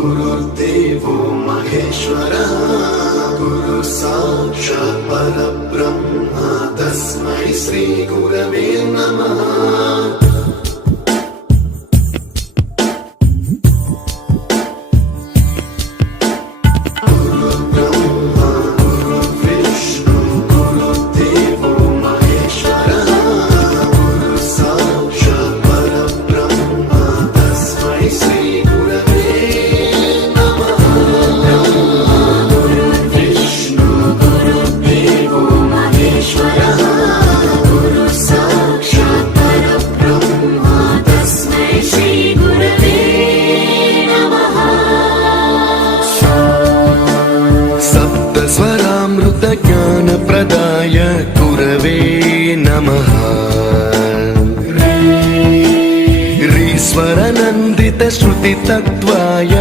गुरुर्देवो महेश्वरः गुरु साक्षात् परब्रह्म तस्मै श्री गुरवे नमः। ज्ञानप्रदाय गुरवे नमः। ह्रीश्वरनन्दित श्रुतितत्त्वाय